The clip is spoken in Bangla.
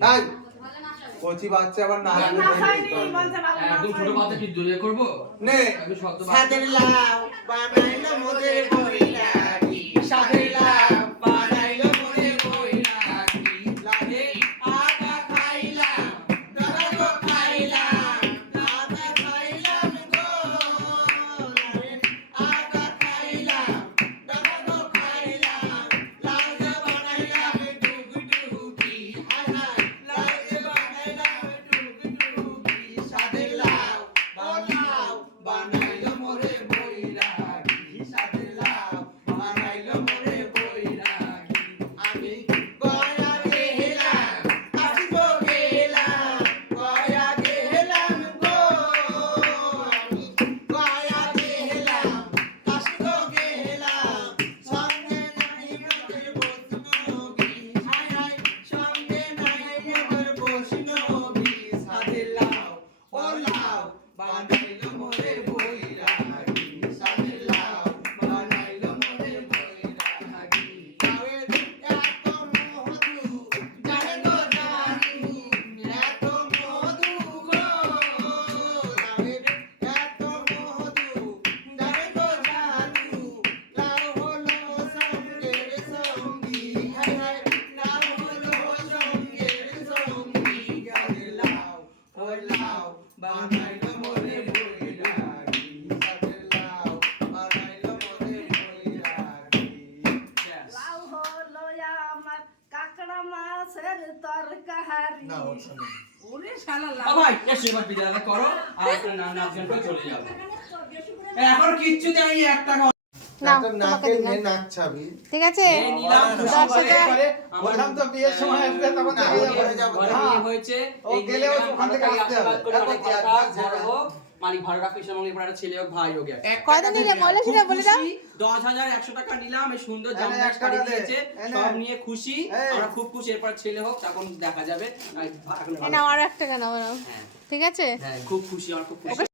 তাই কচি বাচ্চা আবার না একদম ছোট বাচ্চা কি জড়িয়ে করবো নে সাদের লাউ বানাইলো মোদের বইলারি সাদের লাউ বানাইলো মোদের বইলারি লাগে আগা খাইলাম দাদা গো খাইলাম দাদা খাইলাম গো লাগে আগা খাইলাম দাদা গো খাইলাম লাগে বানাইলাম ডুগডুগি হাই হাই লাগে বানাইলাম ডুগডুগি সাদের লাউ বানাইলো মোরে বইরাগি সাদের লাউ বানাইলো মোরে বইরাগি আমি গয়া গেলাম আসিব গেলাম গয়া গেলাম গো আমি গয়া গেলাম আসিব গেলাম সঙ্গে নাই মোদের বৈষ্ণবী হাই হাই সঙ্গে নাই মোদের বৈষ্ণবী সাদের লাউ ও লাউ বানাইলো মোরে বইরাগি সাদের লাউ বানাইলো মোরে বইরাগি লাউয়ের এত মধু জানে গো জানু এত মধু গো লাউয়ের এত মধু জানে গো জানু লাউ হলো সঙ্গের সঙ্গী হাই হাই লাউ হলো সঙ্গের সঙ্গী সাদের লাউ ও লাউ বানাইলো মোরে বইরাগি সাদের লাউ বানাইলো মোরে বইরাগি লাউ হলো আমার কাঁকড়া মাছের তরকারি না ওঠা নেই ওরে শালা ও লাউ ভাই এসে এবার বিদায় করো আর আপনার নাচ গান করে চলে যাবো এখন কিচ্ছু দেয় 1 টাকা নাও, একটা তোমাকে নাকের দিলাম। নে নাক ছাবি ঠিক আছে এই নিলাম খুশি 10 করে টাকা। বললাম তো বিয়ের সময় আসবে তখন না, দেখে ঘরে যাবো। যাবো। ঘরে বিয়ে হয়েছে ও এই গেলেও নিয়ে ওখান থেকে ভালো আসতে হবে। আশীর্বাদ করে দেখো, অনেক চেয়ার, কথা, চেয়ার। বড় হোক, মালিক ভালো রাখুক, সঙ্গে একটা ছেলে হোক, ভাই হোক একটা। কত নিলে বলো সেটা বলে দাও। 10,100 টাকা নিলাম, এই সুন্দর এনে জামদানি 1 শাড়ি টাকা দে, দিয়েছে, এনে। সব নিয়ে খুশি, এই। আমরা খুব খুশি, এরপর ছেলে হোক তখন দেখা যাবে। এখন এই নাও আর 1 টাকা নাও নাও। হ্যাঁ, ঠিক আছে হ্যাঁ, খুব খুশি, আমার খুব খুশি।